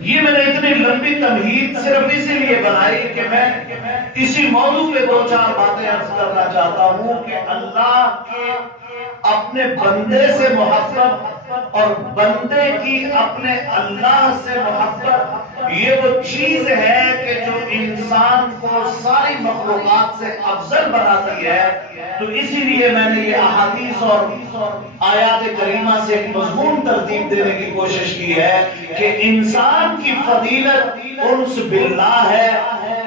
یہ میں نے اتنی لمبی تمہید صرف اسی لیے بنائی کہ میں اسی موضوع پہ دو چار باتیں عرض کرنا چاہتا ہوں کہ اللہ کے اپنے بندے سے محبت اور بندے کی اپنے اللہ سے محبت یہ وہ چیز ہے کہ جو انسان کو ساری مخلوقات سے افضل بناتی ہے۔ تو اسی لیے میں نے یہ احادیث اور آیات کریمہ سے ایک مضمون ترتیب دینے کی کوشش کی ہے کہ انسان کی فضیلت انس باللہ ہے،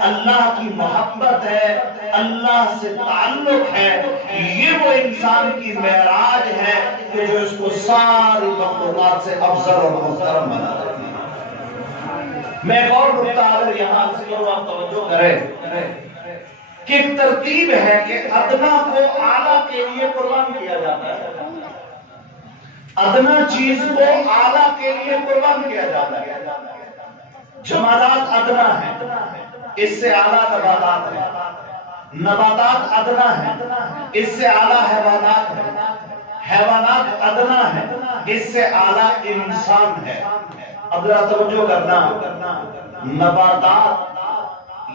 اللہ کی محبت ہے، اللہ سے تعلق ہے۔ یہ وہ انسان کی معراج ہے کہ جو اس کو ساری مخلوقات سے افضل اور محترم بنا دیتی ہے۔ میں ایک اور نکتہ اگر یہاں سے کروں آپ توجہ کریں کہ ایک ترتیب ہے کہ ادنا کو اعلیٰ کے لیے قربان کیا جاتا ہے، ادنا چیز کو اعلیٰ کے لیے قربان کیا جاتا ہے۔ جمادات ادنا ہے، اس سے اعلیٰ نباتات ہیں، نباتات ادنا ہے، اس سے اعلیٰ حیوانات ہیں، حیوانات ادنا ہے، اس سے اعلیٰ انسان ہے۔ اب ذرا توجہ کرنا، نباتات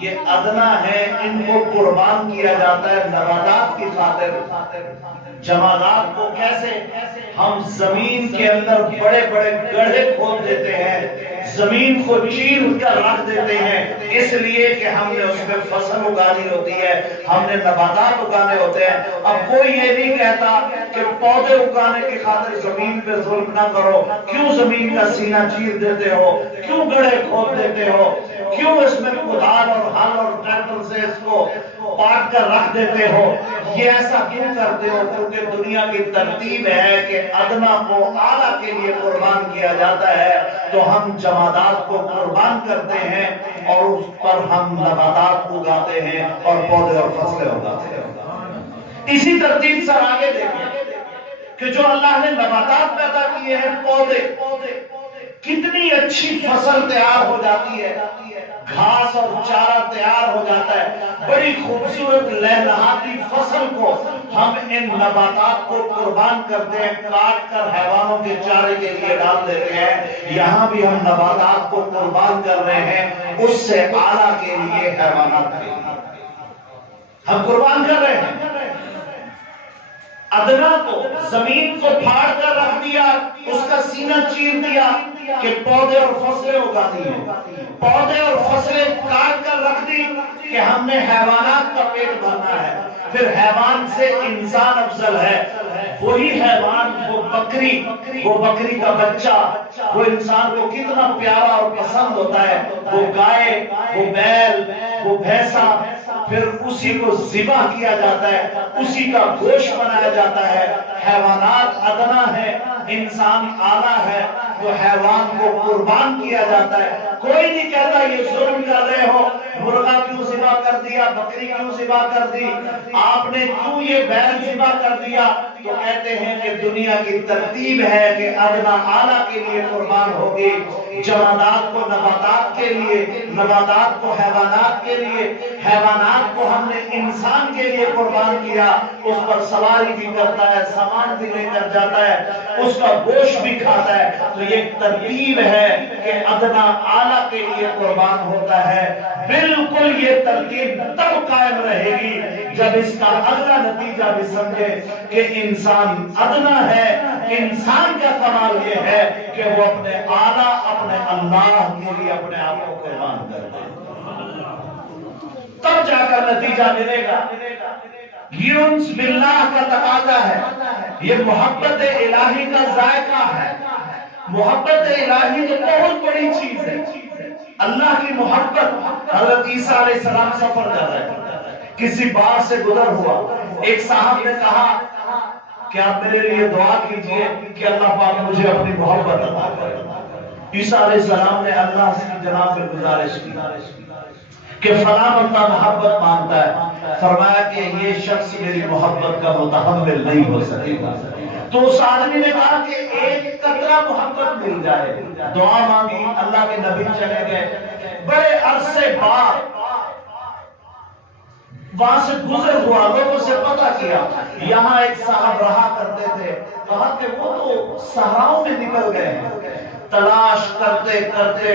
یہ ادنا ہے، ان کو قربان کیا جاتا ہے نباتات کی خاطر۔ جمادات کو کیسے؟ ہم زمین کے اندر بڑے بڑے گڑھے کھود دیتے ہیں، زمین کو چیر کر رکھ دیتے ہیں، اس لیے کہ ہم نے اس میں فصل اگانی ہوتی ہے، ہم نے نباتات اگانے ہوتے ہیں۔ اب کوئی یہ نہیں کہتا کہ پودے اگانے کی خاطر زمین پہ ظلم نہ کرو، کیوں زمین کا سینہ چیر دیتے ہو، کیوں گڑھے کھود دیتے ہو، کیوں اس میں کدال اور ہل اور ٹریکٹر سے اس کو پاٹ کر رکھ دیتے ہو، یہ ایسا کیوں کرتے ہو؟ کیونکہ دنیا کی ترتیب ہے کہ ادنا کو اعلیٰ کے لیے قربان کیا جاتا ہے، تو ہم جمادات کو قربان کرتے ہیں اور اس پر ہم نباتات اگاتے ہیں اور پودے اور فصلیں اگاتے ہیں۔ اسی ترتیب سے آگے دیکھیں کہ جو اللہ نے نباتات پیدا کیے ہیں، پودے، کتنی اچھی فصل تیار ہو جاتی ہے، گھاس اور چارہ تیار ہو جاتا ہے، بڑی خوبصورت لہلہاتی فصل کو ہم ان نباتات کو قربان کرتے ہیں، کاٹ کر حیوانوں کے چارے کے لیے ڈال دیتے ہیں۔ یہاں بھی ہم نباتات کو قربان کر رہے ہیں، اس سے اعلیٰ کے لیے، حیوانات کے لیے ہم قربان کر رہے ہیں۔ ادنا کو، زمین کو پھاڑ کر رکھ دیا، اس کا سینہ چیر دیا کہ پودے اور فصلیں اگانی ہیں، پودے اور فصلیں کاٹ کر رکھ دی کہ ہم نے حیوانات کا پیٹ بھرنا ہے۔ پھر حیوان سے انسان افضل ہے، وہی حیوان، وہ بکری کا بچہ، وہ انسان کو کتنا پیارا اور پسند ہوتا ہے، وہ گائے، وہ بیل، وہ بھینسا، پھر اسی کو ذبح کیا جاتا ہے، اسی کا گوشت بنایا جاتا ہے۔ حیوانات ادنا ہے، انسان اعلیٰ ہے، وہ حیوان کو قربان کیا جاتا ہے۔ کوئی نہیں کہتا یہ ظلم کر رہے ہو، مرغا کیوں ذبح کر دیا، بکری کیوں ذبح کر دی، آپ نے کیوں یہ بیل ذبح کر دیا؟ تو کہتے ہیں کہ دنیا کی ترتیب ہے کہ ادنا اعلیٰ کے لیے قربان ہوگی، جمادات کو نباتات کے لیے، نباتات کو حیوانات کے لیے، حیوانات کو ہم نے انسان کے لیے قربان کیا، اس پر سواری بھی کرتا ہے، سامان بھی لے کر جاتا ہے، اس کا گوشت بھی کھاتا ہے۔ تو یہ ترتیب ہے کہ ادنا اعلیٰ کے لیے قربان ہوتا ہے۔ بالکل یہ ترتیب تب قائم رہے گی جب اس کا اگلا نتیجہ بھی سمجھے کہ انسان ادنا ہے۔ انسان کا کمال یہ ہے کہ وہ اپنے اعلیٰ، اپنے اللہ کے لیے اپنے آپ کو قربان کرتے ہیں، تب جا کر نتیجہ ملے گا۔ یہ انس باللہ کا تقاضا ہے، یہ محبت الہی کا ذائقہ ہے۔ محبت الہی تو بہت بڑی چیز ہے، اللہ کی محبت۔ حضرت عیسیٰ علیہ السلام سفر کر رہے ہیں، کسی بار سے گزر ہوا، ایک صاحب نے کہا کہ آپ میرے لیے دعا کیجئے کہ اللہ پاک مجھے اپنی محبت عطا کرے۔ عیسیٰ علیہ السلام نے اللہ سے جناب سے گزارش کی کہ فلاں بندہ محبت مانگتا ہے، فرمایا کہ یہ شخص میری محبت کا متحمل نہیں ہو سکے گا۔ تو اس آدمی نے کہا کہ ایک قطرہ محبت مل جائے، دعا مانگی، اللہ کے نبی چلے گئے، بڑے عرصے بعد وہاں سے گزر ہوا، لوگوں سے پتہ کیا، یہاں ایک صاحب رہا کرتے تھے، کہا کہ وہ تو صحراؤں میں نکل گئے ہیں، تلاش کرتے کرتے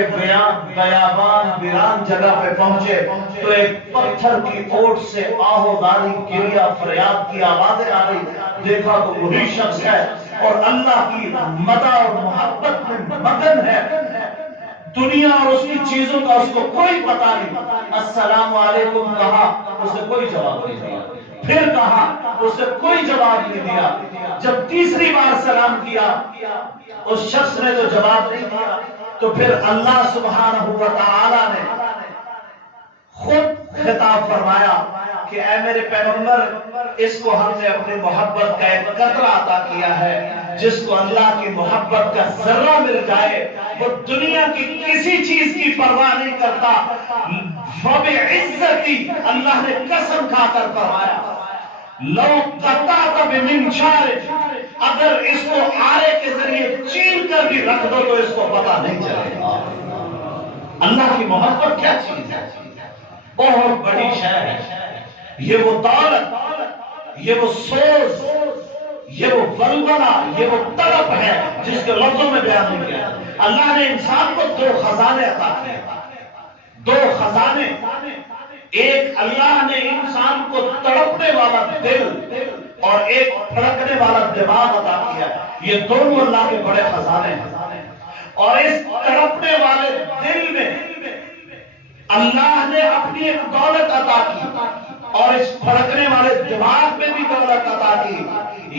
بیابان ویران جگہ پہ پہنچے تو ایک پتھر کی اوٹ سے آہوداری گریا فریاد کی آوازیں آ رہی. دیکھا تو وہی شخص ہے اور اللہ کی مدح اور محبت میں مگن ہے. دنیا اور اس کی چیزوں کا اس کو کوئی پتہ نہیں. السلام علیکم کہا, اسے کوئی جواب نہیں دیا. پھر کہا, اسے کوئی جواب نہیں دیا. جب تیسری بار سلام کیا اس شخص نے تو جواب نہیں دیا, تو پھر اللہ سبحانہ و تعالی نے خود خطاب فرمایا کہ اے میرے پیغمبر, اس کو ہم نے اپنی محبت کا ایک قطرہ عطا کیا ہے. جس کو اللہ کی محبت کا ذرہ مل جائے وہ دنیا کی کسی چیز کی پرواہ نہیں کرتا. فبعزتی, اللہ نے قسم کھا کر فرمایا, لو قطعت بمنشار, اگر اس کو آرے کے ذریعے چین کر بھی رکھ دو تو اس کو پتہ نہیں چلے گا. اللہ کی محبت کیا چیز ہے, بہت بڑی شے ہے. یہ وہ دولت, یہ وہ سوز, یہ وہ ولولہ, یہ وہ طلب ہے جس کے لفظوں میں بیان نہیں کیا. اللہ نے انسان کو دو خزانے عطا کیے, دو خزانے. ایک اللہ نے انسان کو تڑپنے والا دل اور ایک پھڑکنے والا دماغ عطا کیا. یہ دونوں اللہ کے بڑے خزانے ہیں. اور اس تڑپنے والے دل میں اللہ نے اپنی ایک دولت عطا کی اور اس پھڑکنے والے دماغ میں بھی دولت عطا کی.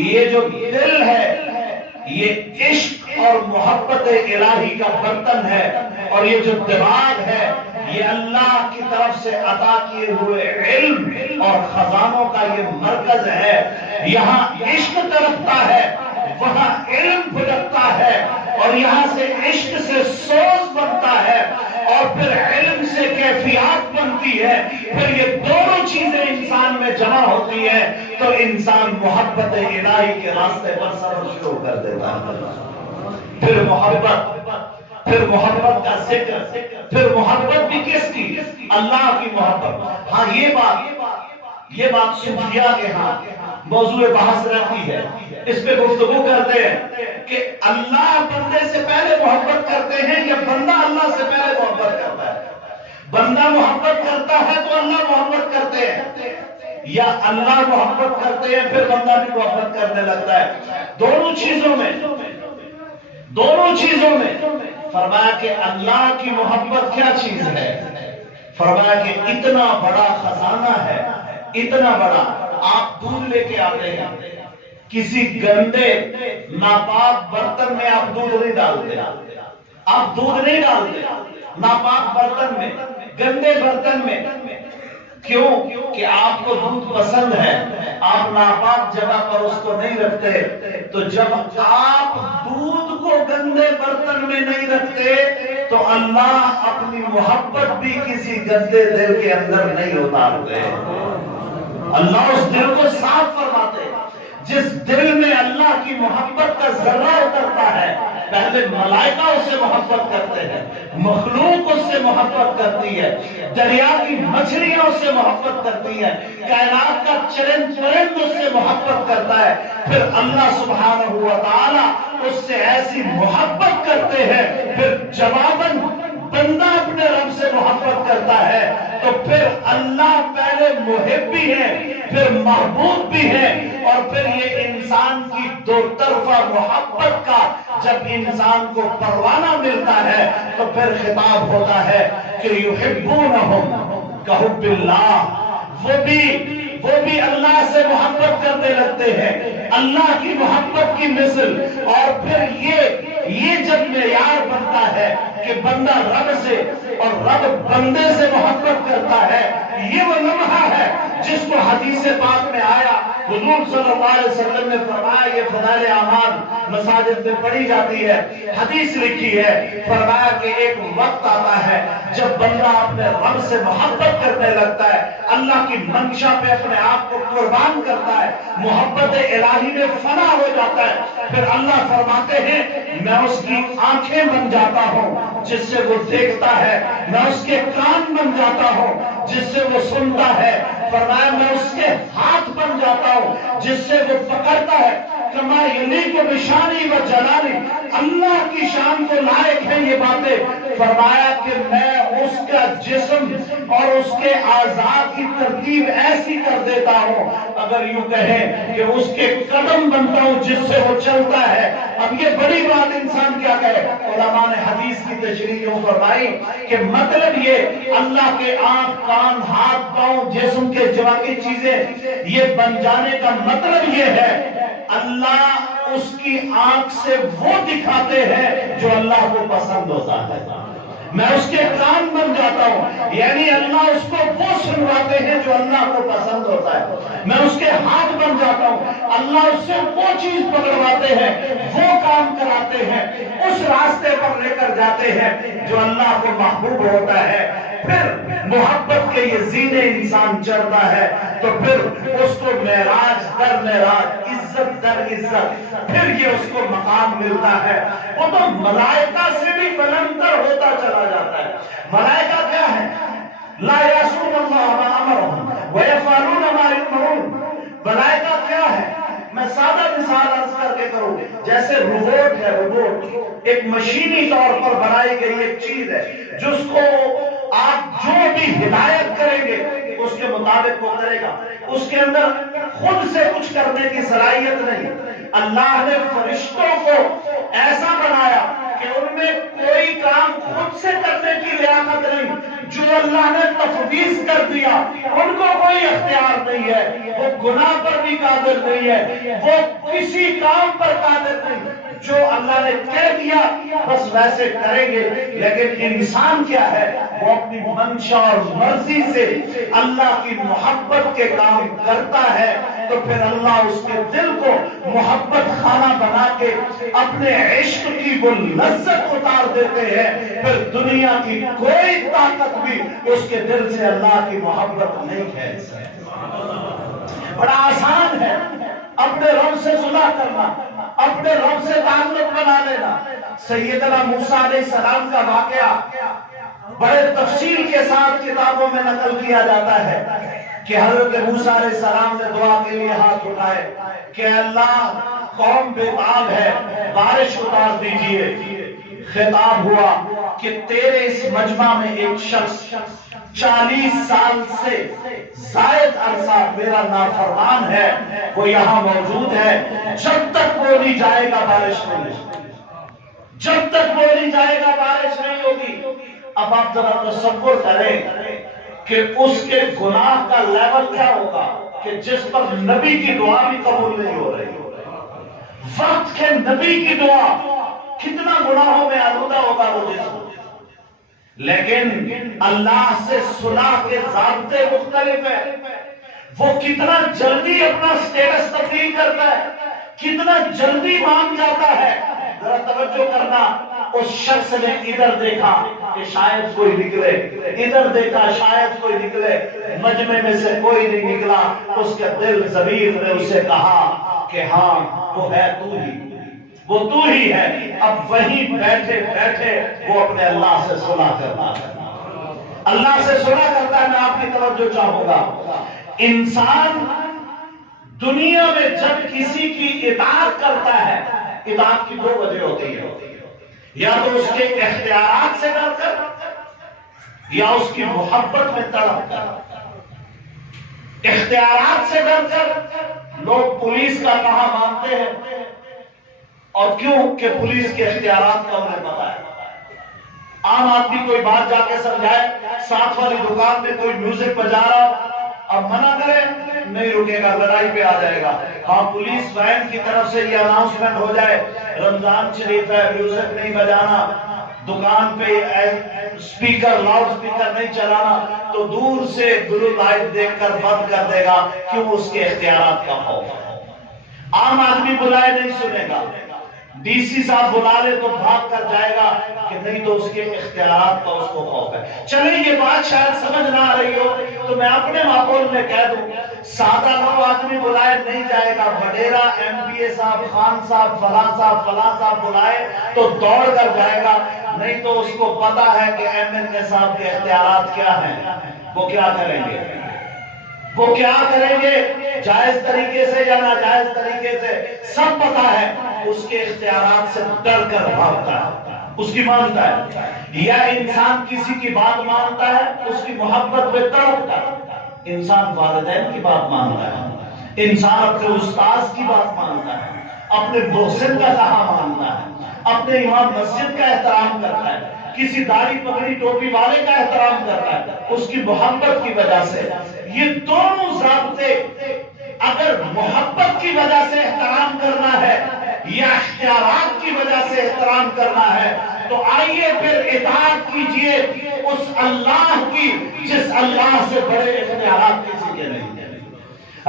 یہ جو دل ہے یہ عشق اور محبت الہی کا برتن ہے, اور یہ جو دماغ ہے یہ اللہ کی طرف سے عطا کیے ہوئے علم اور خزانوں کا یہ مرکز ہے. یہاں عشق تڑپتا ہے, وہاں علم پھڑکتا ہے, اور یہاں سے عشق سے سوز بنتا ہے, اور پھر علم سے کیفیات بنتی ہے. پھر یہ دونوں چیزیں انسان میں جمع ہوتی ہیں تو انسان محبت الہی کے راستے پر سفر شروع کر دیتا ہے. پھر محبت کا ذکر, پھر محبت بھی کس کی, اللہ کی محبت. ہاں یہ بات صوفیاء کے ہاں موضوع بحث رہتی ہے. اس پہ گفتگو کرتے ہیں کہ اللہ بندے سے پہلے محبت کرتے ہیں یا بندہ اللہ سے پہلے محبت کرتا ہے. بندہ محبت کرتا ہے تو اللہ محبت کرتے ہیں, یا اللہ محبت کرتے ہیں پھر بندہ بھی محبت کرنے لگتا ہے. دونوں چیزوں میں فرمایا کہ اللہ کی محبت کیا چیز ہے. فرمایا کہ اتنا بڑا خزانہ ہے, اتنا بڑا. آپ دودھ لے کے آتے ہیں, کسی گندے ناپاک برتن میں آپ دودھ نہیں ڈالتے, آپ دودھ نہیں ڈالتے ناپاک برتن میں, گندے برتن میں. کیوں کہ آپ کو دودھ پسند ہے, آپ ناپاک جگہ پر اس کو نہیں رکھتے. تو جب آپ دودھ کو گندے برتن میں نہیں رکھتے تو اللہ اپنی محبت بھی کسی گندے دل کے اندر نہیں اتارتے. اللہ اس دل کو صاف فرماتے. جس دل میں اللہ کی محبت کا ذرہ اترتا ہے, پہلے ملائکہ اس سے محبت کرتے ہیں, مخلوق اس سے محبت کرتی ہے, دریا کی مچھلیاں اس سے محبت کرتی ہیں, کائنات کا چرند اس سے محبت کرتا ہے. پھر اللہ سبحانہ و تعالی اس سے ایسی محبت کرتے ہیں, پھر جواباً بندہ اپنے رب سے محبت کرتا ہے. تو پھر اللہ پہلے محب بھی ہے, پھر محبوب بھی ہے, اور پھر یہ انسان کی دو طرفہ محبت کا جب انسان کو پروانہ ملتا ہے تو پھر خطاب ہوتا ہے کہ یحبونہم کحب اللہ. وہ بھی اللہ سے محبت کرنے لگتے ہیں, اللہ کی محبت کی مثل. اور پھر یہ جب معیار بنتا ہے کہ بندہ رب سے اور رب بندے سے محبت کرتا ہے, یہ وہ لمحہ ہے جس کو حدیث پاک میں آیا. حضور صلی اللہ علیہ وسلم نے فرمایا, یہ فضائل اعمال مساجد میں پڑھی جاتی ہے, حدیث لکھی ہے. فرمایا کہ ایک وقت آتا ہے جب بندہ اپنے رب سے محبت کرنے لگتا ہے, اللہ کی منشا پہ اپنے آپ کو قربان کرتا ہے, محبت الہی میں فنا ہو جاتا ہے. پھر اللہ فرماتے ہیں میں اس کی آنکھیں بن جاتا ہوں جس سے وہ دیکھتا ہے, میں اس کے کان بن جاتا ہوں جس سے وہ سنتا ہے. فرمایا میں اس کے ہاتھ بن جاتا ہوں جس سے وہ پکڑتا ہے. کما یلیق بشانی و جلالی، اللہ کی شان کو لائق ہے یہ باتیں. فرمایا کہ میں اس کا جسم اور اس کے اعضاء کی ترتیب ایسی کر دیتا ہوں، اگر یوں کہیں کہ اس کے قدم بنتا ہوں جس سے وہ چلتا ہے. اب یہ بڑی بات انسان کیا کہے. علماء نے حدیث کی تشریح یوں فرمائی کہ مطلب یہ اللہ کے آنکھ کان ہاتھ پاؤں جسم کے جواکی چیزیں یہ بن جانے کا مطلب یہ ہے اللہ اس کی آنکھ سے وہ دکھاتے ہیں جو اللہ کو پسند ہوتا ہے. میں اس کے کان بن جاتا ہوں، یعنی اللہ اس کو وہ سنواتے ہیں جو اللہ کو پسند ہوتا ہے. میں اس کے ہاتھ بن جاتا ہوں، اللہ اس سے وہ چیز پکڑواتے ہیں، وہ کام کراتے ہیں، اس راستے پر لے کر جاتے ہیں جو اللہ کو محبوب ہوتا ہے. پھر محبت کے یہ زینے انسان چڑھتا ہے تو پھر اس کو معراج در معراج، عزت در عزت، پھر یہ اس کو مقام ملتا ہے. وہ تو ملائکہ سے بھی بلندر ہوتا چلا جاتا ہے. ملائکہ کیا ہے؟ لا یعصون اللہ ما امرهم ویفعلون ما یؤمرون. ملائکہ کیا ہے؟ میں سادہ مثال عرض کر کے کروں، جیسے روبوٹ ہے. روبوٹ ایک مشینی طور پر بنائی گئی ایک چیز ہے جس کو آپ جو بھی ہدایت کریں گے اس کے مطابق وہ کرے گا. اس کے اندر خود سے کچھ کرنے کی صلاحیت نہیں. اللہ نے فرشتوں کو ایسا بنایا کہ ان میں کوئی کام خود سے کرنے کی لیاقت نہیں. جو اللہ نے تفویض کر دیا ان کو کوئی اختیار نہیں ہے. وہ گناہ پر بھی قادر نہیں ہے، وہ کسی کام پر قادر نہیں. جو اللہ نے کہہ دیا بس ویسے کریں گے. لیکن انسان کیا ہے؟ وہ اپنی منشا اور مرضی سے اللہ کی محبت کے کام کرتا ہے تو پھر اللہ اس کے دل کو محبت خانہ بنا کے اپنے عشق کی وہ لذت اتار دیتے ہیں. پھر دنیا کی کوئی طاقت بھی اس کے دل سے اللہ کی محبت نہیں کھینچ سکتی. بڑا آسان ہے اپنے رب سے صلح کرنا، اپنے رب سے تعلق بنا لینا. سیدنا موسیٰ علیہ السلام کا واقعہ بڑے تفصیل کے ساتھ کتابوں میں نقل کیا جاتا ہے کہ حضرت موسیٰ علیہ السلام نے دعا کے لیے ہاتھ اٹھائے کہ اللہ قوم بے تاب ہے، بارش اتار دیجئے. خطاب ہوا کہ تیرے اس مجمع میں ایک شخص 40 سال سے زائد عرصہ میرا نافرمان ہے، وہ یہاں موجود ہے. جب تک وہ نہیں جائے گا بارش نہیں ہوگی، جب تک وہ نہیں جائے گا بارش نہیں ہوگی. اب آپ ذرا تصور کریں کہ اس کے گناہ کا لیول کیا ہوگا کہ جس پر نبی کی دعا بھی قبول نہیں ہو رہی. وقت کے نبی کی دعا کتنا گناہوں میں آلودہ ہوگا وہ جسم. لیکن اللہ سے صلح کے ضابطے مختلف ہیں. وہ کتنا جلدی اپنا سٹیٹس تبدیل کرتا ہے، کتنا جلدی مان جاتا ہے. ذرا توجہ کرنا، اس شخص نے ادھر دیکھا کہ شاید کوئی نکلے، ادھر دیکھا شاید کوئی نکلے، مجمع میں سے کوئی نہیں نکلا. اس کے دل ضمیر نے اسے کہا کہ ہاں وہ ہے تو ہی، وہ تو ہی ہے. اب وہیں بیٹھے بیٹھے وہ اپنے اللہ سے صلح کرتا ہے، اللہ سے صلح کرتا ہے. میں آپ کی توجہ چاہوں گا، انسان دنیا میں جب کسی کی اطاعت کرتا ہے، اطاعت کی 2 وجہ ہوتی ہے. یا تو اس کے اختیارات سے ڈر کر یا اس کی محبت میں تڑپ کر. اختیارات سے ڈر کر لوگ پولیس کا کہا مانتے ہیں، اور کیوں کہ پولیس کے اختیارات کا انہیں پتا ہے. عام آدمی کوئی بات جا کے سمجھائے، ساتھ والی دکان میں کوئی میوزک بجا رہا، اب منع کرے نہیں رکے گا، لڑائی پہ آ جائے گا. ہاں پولیس وین کی طرف سے یہ اناؤنسمنٹ ہو جائے رمضان شریف ہے، میوزک نہیں بجانا، دکان پہ اسپیکر لاؤڈ اسپیکر نہیں چلانا، تو دور سے بلو لائٹ دیکھ کر بند کر دے گا. کیوں؟ اس کے اختیارات کا خوف. عام آدمی بلائے نہیں سنے گا، ڈی سی صاحب بلا لے تو بھاگ کر جائے گا کہ نہیں تو اس کے اختیارات کا اس کو خوف ہے. چلیں یہ بات شاید سمجھ نہ آ رہی ہو تو میں اپنے ماحول میں کہہ دوں، سادہ لو آدمی بلائے نہیں جائے گا. وڈیرا ایم پی اے صاحب، خان صاحب، فلاں صاحب بلائے تو دوڑ کر جائے گا. نہیں تو اس کو پتا ہے کہ ایم این اے صاحب کے اختیارات کیا ہیں، وہ کیا کریں گے. وہ کیا کریں گے، جائز طریقے سے یا ناجائز طریقے سے، سب پتا ہے۔ اس کے اختیارات سے ڈر کر بھاگتا ہے، اس کی مانتا ہے۔ یا انسان کسی کی بات مانتا ہے، اس کی محبت میں تڑپتا ہے۔ انسان والدین کی بات مانتا ہے، انسان اپنے استاذ کی بات مانتا ہے، اپنے محسن کا کہا مانتا ہے، اپنے امام مسجد کا احترام کرتا ہے، کسی داڑھی پگڑی ٹوپی والے کا احترام کرتا ہے، اس کی محبت کی وجہ سے۔ یہ دونوں ضابطے اگر محبت کی وجہ سے احترام کرنا ہے یا اختیارات کی وجہ سے احترام کرنا ہے، تو آئیے پھر اطاعت کیجئے اس اللہ کی جس اللہ سے بڑے اختیارات کسی کے نہیں ہیں۔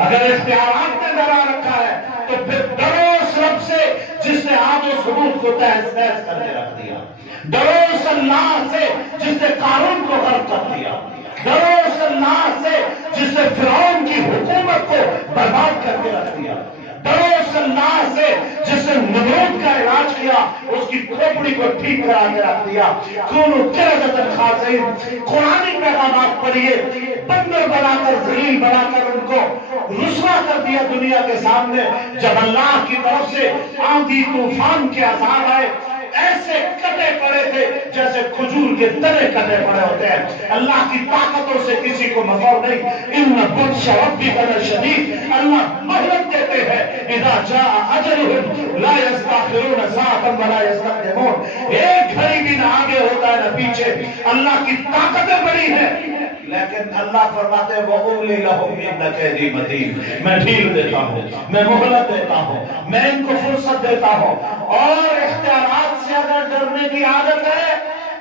اگر اختیارات نے ڈرا رکھا ہے تو پھر ڈرو اس رب سے جس نے آگ و ثبوت کو تہز تہز کر کے رکھ دیا، ڈرو اس اللہ سے جس نے قارون کو غرق کر دیا، ڈرو اس اللہ سے جس نے فرعون کی حکومت کو برباد کر کے رکھ دیا، ڈرو اس اللہ سے جس نے نمرود کا علاج کیا، اس کی کھوپڑی کو ٹھیک کرا کے رکھ دیا۔ کونوا قردۃ خاسئین، قرآنی پیغامات پڑھیے، بندر بنا کر ذلیل بنا کر ان کو رسوا کر دیا دنیا کے سامنے۔ جب اللہ کی طرف سے آندھی طوفان کے عذاب آئے، ایسے کٹے پڑے تھے جیسے کھجور کے تنے کٹے پڑے ہوتے ہیں۔ اللہ کی طاقتوں سے کسی کو مفر نہیں۔ ان بطش ربک لشدید، اللہ مہلت دیتے ہیں۔ اذا جاء اجلهم لا يستأخرون ساعة ولا يستقدمون، ایک گھڑی بھی نہ آگے ہوتا ہے نہ پیچھے۔ اللہ کی طاقتیں بڑی ہیں، لیکن اللہ فرماتے ہیں وَأُمْلِي لَهُمْ إِنَّ كَيْدِي مَتِينٌ، میں ڈھیل دیتا ہوں، میں مہلت دیتا ہوں، میں ان کو فرصت دیتا ہوں۔ اور اختیارات سے اگر ڈرنے کی عادت ہے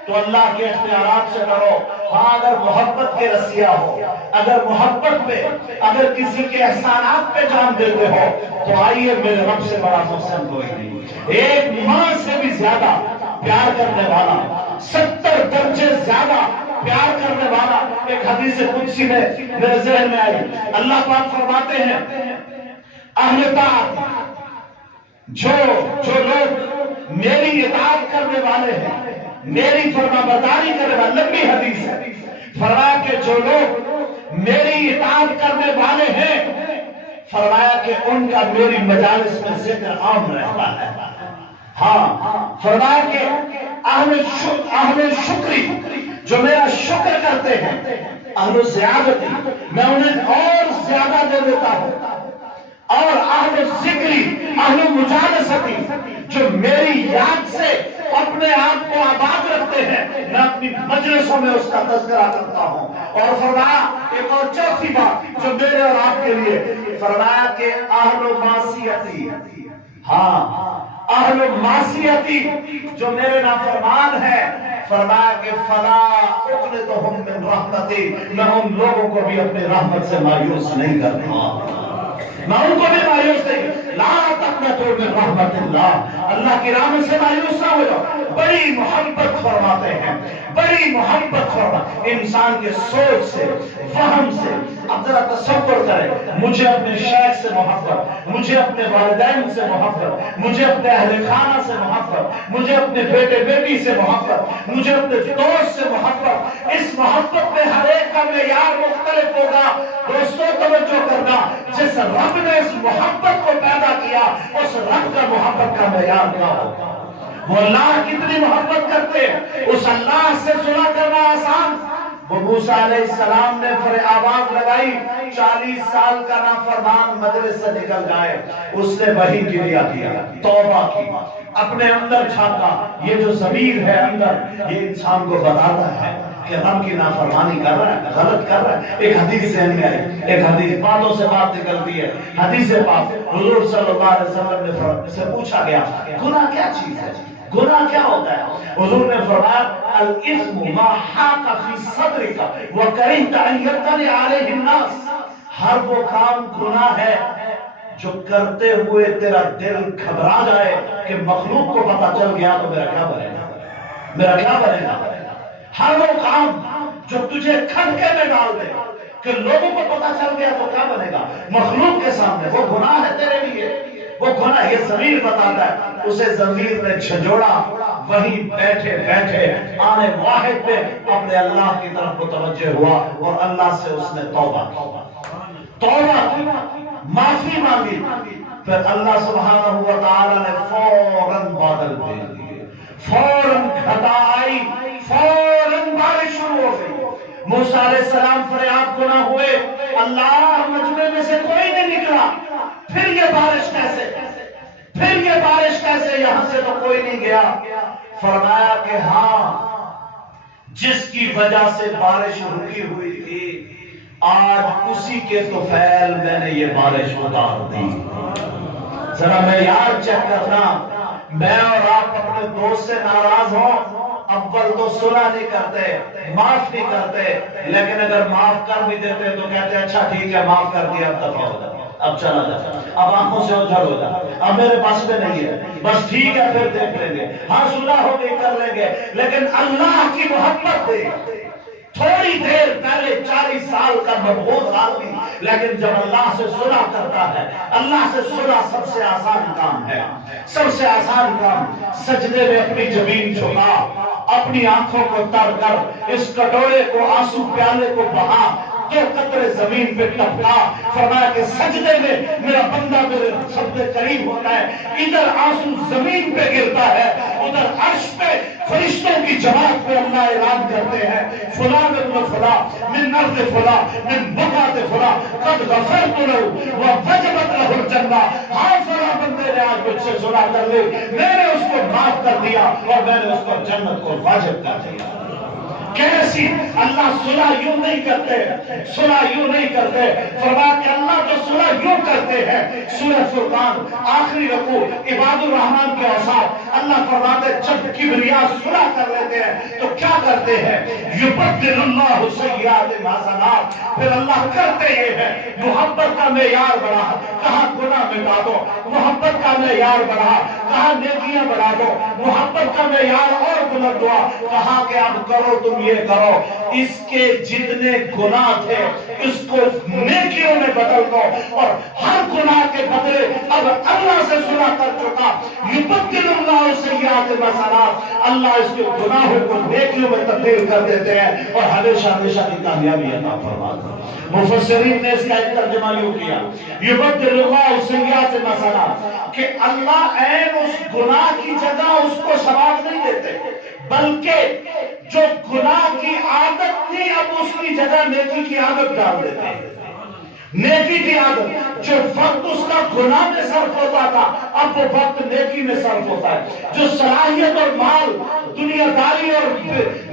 تو اللہ کے اختیارات سے ڈرو۔ ہاں اگر محبت کے رسیا ہو، اگر محبت پہ، اگر کسی کے احسانات پہ جان دیتے ہو تو آئیے میرے رب سے بڑا محسن کوئی نہیں۔ ایک ماں سے بھی زیادہ پیار کرنے والا، 70 درجے زیادہ پیار کرنے والا۔ ایک حدیث قدسی میں میرے ذہن میں آئی، اللہ پاک فرماتے ہیں اہل طاعت، جو لوگ میری اطاعت کرنے والے ہیں، میری فرما برداری کرنے والے، لمبی حدیث ہے، فرمایا کہ جو لوگ میری اطاعت کرنے والے ہیں، فرمایا کہ ان کا میری مجالس میں ذکر عام رہتا ہے۔ ہاں فرمایا کہ اہل شکری، جو میرا شکر کرتے ہیں، اہل زیادتی، میں انہیں اور زیادہ دے دیتا ہوں۔ اور اہل ذکری، اہل مجالستی، جو میری یاد سے اپنے آپ کو آباد رکھتے ہیں، میں اپنی مجلسوں میں اس کا تذکرہ کرتا ہوں۔ اور فرمایا ایک اور چوتھی بات جو میرے اور آپ کے لیے، فرمایا کہ اہل معصیتی، ہاں اہل معصیتی جو میرے نافرمان ہے، فرمایا کہ فلا اقنطہم من رحمتی، میں ان لوگوں کو بھی اپنی رحمت سے مایوس نہیں کرتا، میں ان کو بھی مایوس نہیں۔ لا تقنطوا من رحمت اللہ، اللہ کی رحمت سے مایوس نہ ہو جاؤ۔ بڑی محبت فرماتے ہیں، بڑی محبت فرماتے ہیں انسان کے سوچ سے، فہم سے۔ اب ذرا تصور کریں، مجھے اپنے شیخ سے محبت، مجھے اپنے والدین سے محبت، مجھے اپنے اہل خانہ سے محبت، مجھے اپنے بیٹے بیٹی سے محبت، مجھے اپنے دوست سے محبت۔ اس محبت میں ہر ایک کا معیار مختلف ہوگا۔ دوستوں توجہ کرنا، جس رب نے اس محبت کو پیدا کیا، اس رب کا محبت کا معیار کیا ہوگا؟ وہ اللہ کتنی محبت کرتے ہیں، اس اللہ سے صلح کرنا آسان۔ وہ موسیٰ علیہ السلام نے آواز لگائی، 40 سال کا نافرمان مجلس سے نکل جائے، اس نے وہی گریہ کیا، توبہ کی، اپنے اندر جھانکا۔ یہ جو ضمیر ہے اندر، یہ انسان کو بتاتا ہے کہ رب کی نافرمانی کر رہا ہے، غلط کر رہا ہے۔ ایک حدیث ذہن میں آئی، ایک حدیث، باتوں سے بات نکلتی ہے، حدیث پاک حضور صلی اللہ علیہ وسلم نے سے پوچھا گیا گناہ کیا چیز ہے، گناہ کیا ہوتا ہے؟ حضور نے فرمایا الاثم ما حاق فی صدرک وکرہت ان یطلع علیہ الناس، ہر وہ کام گناہ ہے جو کرتے ہوئے تیرا دل گھبرا جائے کہ مخلوق کو پتا چل گیا تو میرا کیا بنے گا، میرا کیا بنے گا۔ ہر وہ کام جو تجھے کھٹکے میں ڈال دے کہ لوگوں کو پتا چل گیا تو کیا بنے گا، مخلوق کے سامنے وہ گناہ ہے تیرے لیے، وہ گناہ۔ یہ ضمیر بتاتا ہے، اسے ضمیر نے جھنجھوڑا، وہیں بیٹھے بیٹھے آنے واحد پہ اپنے اللہ کی طرف متوجہ ہوا اور اللہ سے اس نے توبہ کی۔ توبہ کی، معافی مانگی، پھر اللہ سبحانہ و تعالی نے فوراً بادل بھیج دیے، فوراً گھٹا آئی، فوراً بارش شروع ہو گئی۔ موسیٰ علیہ السلام فریاد گناہ ہوئے، اللہ مجمع میں سے کوئی نہیں نکلا، پھر یہ بارش کیسے، پھر یہ بارش کیسے، یہاں سے تو کوئی نہیں گیا۔ فرمایا کہ ہاں، جس کی وجہ سے بارش رکی ہوئی تھی، آج اسی کے طفیل میں نے یہ بارش اتار دی۔ ذرا معیار چیک کرنا، میں اور آپ اپنے دوست سے ناراض ہوں، اول تو صلح نہیں کرتے، معاف نہیں کرتے، لیکن اگر معاف کر بھی دیتے تو کہتے اچھا ٹھیک ہے معاف کر دیا، اب دفع ہو جا، اب چلا جا، اب آنکھوں سے اوجھل ہو جا، اب میرے پاس میں نہیں ہے، بس ٹھیک ہے پھر دیکھ لیں گے، ہاں صلح ہو گئی کر لیں گے، لیکن اللہ کی محبت دے۔ تھوڑی دیر پہلے 40 سال کا مبغوض آدمی، لیکن جب اللہ سے صلح کرتا ہے، اللہ سے صلح سب سے آسان کام ہے، سب سے آسان کام۔ سجدے میں اپنی جبین جھکا، اپنی آنکھوں کو تر کر، اس کٹورے کو، آنسو پیالے کو بہا، 2 قطرے زمین پہ ٹپکا، فرمایا کہ سجدے میں میرا بندہ میرے سب سے قریب ہوتا ہے، ادھر آنسو زمین پہ گرتا ہے، ادھر عرش پہ فرشتوں کی جماعت پہ اللہ اعلان کرتے ہیں، فلان ابن فلان من ارض فلان من بقعت فلان قد غفرت له ووجبت له الجنہ۔ ہاں فلاں بندے نے آج مجھ سے صلح کر لی، میں نے اس کو معاف کر دیا اور میں نے اس کو جنت کو واجب کر دیا۔ کیسی اللہ صلح یوں نہیں کرتے، صلح یوں نہیں کرتے۔ فرمایا کہ اللہ تو صلح یوں کرتے ہیں۔ سورہ فرقان آخری رکوع، عباد الرحمن کے اوصاف، اللہ فرماتے جب کبریا صلح کر لیتے ہیں تو کیا کرتے ہیں؟ یبدل اللہ سیئات حسنات۔ پھر اللہ کرتے یہ ہے، محبت کا معیار بڑھا، کہاں گناہ مٹا دو، محبت کا معیار بڑھا، کہاں نیکیاں بڑھا دو، محبت کا معیار اور بلند ہوا، کہا کہ اب کرو تم یہ کرو، اس کے جتنے گناہ تھے اس کو نیکیوں میں بدل دو، اور ہر گناہ کے بدلے اب اللہ سے صلح کر چکا، یبدل اللہ سیئات حسنات، اللہ اس کے گناہوں کو نیکیوں میں تبدیل کر دیتے ہیں اور ہمیشہ ہمیشہ کی کامیابی عطا فرماتے ہیں۔ مفسرین نے اس کا ایک ترجمہ یوں کیا، یبدل اللہ سیئات حسنات، کہ اللہ عین اس گناہ کی جگہ اس کو ثواب نہیں دیتے، بلکہ جو گناہ کی عادت تھی اب اس کی جگہ نیکی کی عادت ڈال دیتے ہیں۔ نیکی کی عادت، جو وقت اس کا گناہ میں صرف ہوتا تھا اب وہ وقت نیکی میں صرف ہوتا ہے، جو صلاحیت اور مال دنیا داری اور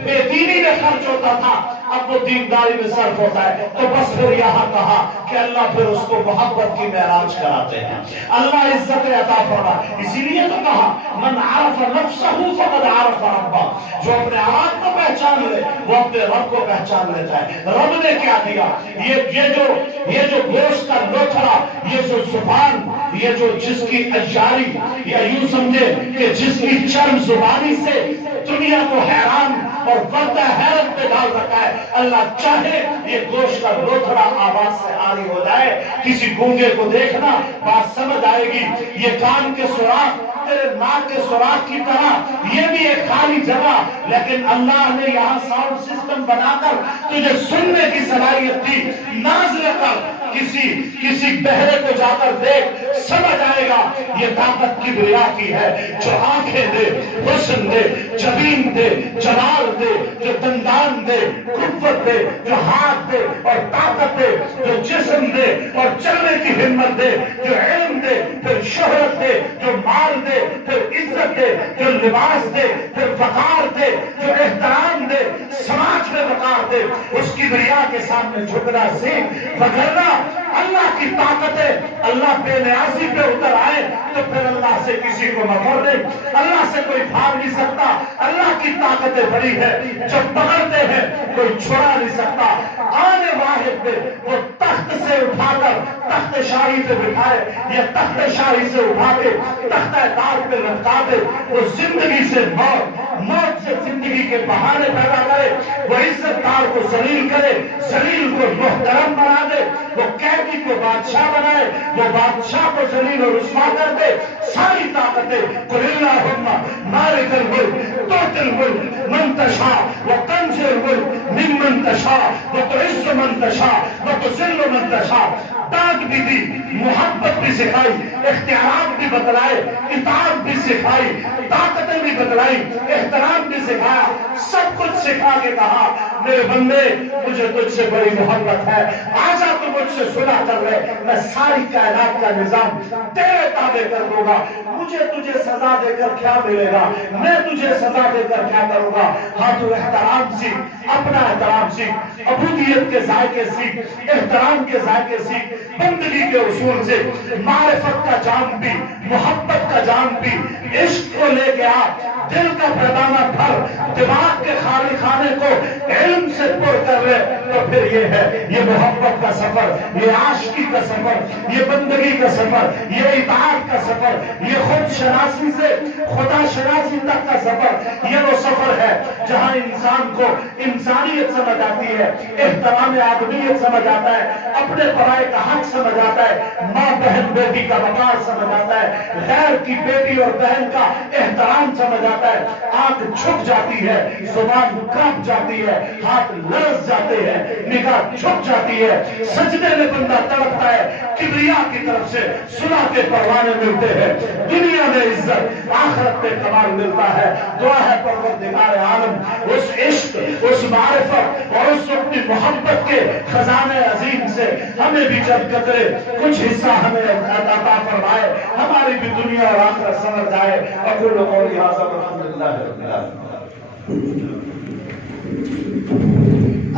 بے دینی میں خرچ ہوتا تھا اب وہ دینداری میں صرف ہوتا ہے۔ تو بس پھر یہاں کہا کہ اللہ پھر اس کو محبت کی معراج کراتے ہیں، اللہ عزت عطا فرما۔ اسی لیے تو کہا من عرف نفسہ فقد عرف ربہ، جو اپنے آپ کو پہچان لے وہ اپنے رب کو پہچان لیتا ہے۔ رب نے کیا دیا؟ یہ جو گوشت کا لوتھڑا، یہ جو زبان، یہ جو جس کی اجاری، یا یوں سمجھے کہ جس کی چرم زبانی سے دنیا کو حیران اور وردہ حیرت پہ ڈال رکھا ہے، اللہ چاہے یہ گوشت کا لوتھڑا آواز سے عاری ہو جائے، کسی گونگے کو دیکھنا بات سمجھ آئے گی، یہ کان کے سوراخ تیرے ناک کے سوراخ کی طرح یہ بھی ایک خالی جگہ، لیکن اللہ نے یہاں ساؤنڈ سسٹم بنا کر تجھے سننے کی صلاحیت دی۔ نازل کر، کسی بہرے کو جا کر دیکھ، سمجھ آئے گا یہ طاقت کبریا کی ہے، جو آنکھیں دے، حسن دے، جبین دے، جلال دے، جو دندان دے، قوت دے، جو ہاتھ دے اور طاقت دے، جو جسم دے اور چلنے کی ہمت دے، جو علم دے، پھر شہرت دے، جو مال دے، پھر عزت دے، جو لباس دے، پھر وقار دے، جو احترام دے، سماج میں وقار دے، اس کی کبریا کے سامنے جھکنا سیکھ، وگرنہ اللہ کی طاقت ہے، اللہ بے نیازی پہ اتر آئے تو پھر اللہ سے کسی کو مفر نہیں، اللہ سے کوئی بھاگ نہیں سکتا، اللہ کی طاقتیں بڑی ہے، جب پکڑتے ہیں کوئی چھوڑا نہیں سکتا۔ آنے واحد پہ وہ تخت سے اٹھا کر تخت شاہی پہ بٹھائے یا تخت شاہی سے اٹھا کے تختہ دار پہ لٹکا دے، وہ زندگی سے موت، موت سے زندگی کے بہانے پیدا کرے، وہ عزت دار کو ذلیل کرے، ذلیل کو محترم بنا دے، وہ قیدی کو بادشاہ بنائے، وہ بادشاہ کو ذلیل اور رسوا کر دے۔ ساری طاقتیں قل اللہم مالک الملک تؤتی الملک من تشاء وتنزع الملک ممن تشاء تشاء وتعز من تشاء وتذل من تشاء. ڈانٹ بھی دی، محبت بھی سکھائی، اختیارات بھی بتلائے، اطاعت بھی سکھائی، طاقتیں بھی بتلائی، احترام بھی سکھایا، سب کچھ سکھا کے کہا میرے بندے مجھے تجھ سے بڑی محبت ہے، آجا تو مجھ سے صلح کر لے، میں ساری کائنات کا نظام تیرے تابع کر دوں گا. مجھے تجھے سزا دے کر کیا ملے گا، میں تجھے سزا دے کر کیا کروں گا. ہاں تو احترام سیکھ، اپنا احترام سیکھ، عبودیت کے ذائقے سیکھ، احترام کے ذائقے سیکھ، بندگی کے اصول سے معرفت کا جام بھی، محبت کا جام بھی، عشق کو لے کے آ، دل کا پیمانہ بھر، دماغ کے خالی خانے کو علم سے پر کر لے. تو پھر یہ ہے، یہ محبت کا سفر، یہ عاشقی کا سفر، یہ بندگی کا سفر، یہ اطاعت کا سفر، یہ خود شناسی سے خدا شناسی تک کا سفر. یہ وہ سفر ہے جہاں انسان کو انسانیت سمجھ آتی ہے، احترام آدمیت سمجھ آتا ہے، اپنے پرائے کا حق سمجھ آتا ہے، ماں بہن بیٹی کا وقار سمجھ آتا ہے، غیر کی بیٹی اور بہن کا احترام سمجھ آتا ہے. آنکھ جھک جاتی ہے، زبان کانپ جاتی ہے، ہاتھ لرز جاتے ہیں، نگاہ جھک جاتی ہے، سجدے میں بندہ تڑپتا ہے. کبریا کی طرف سے صلح کے پروانے ملتے ہیں، دنیا میں عزت، آخرت میں کمال ملتا ہے. دعا ہے پروردگار عالم اس عشق، اس معرفت اور اس اپنی محبت کے خزانے عظیم سے ہمیں بھی جب قدرے کچھ حصہ ہمیں عطا فرمائے، ہماری بھی دنیا اور آخرت سمجھ جائے. اقول قولی ھذا والحمد للہ رب العالمین.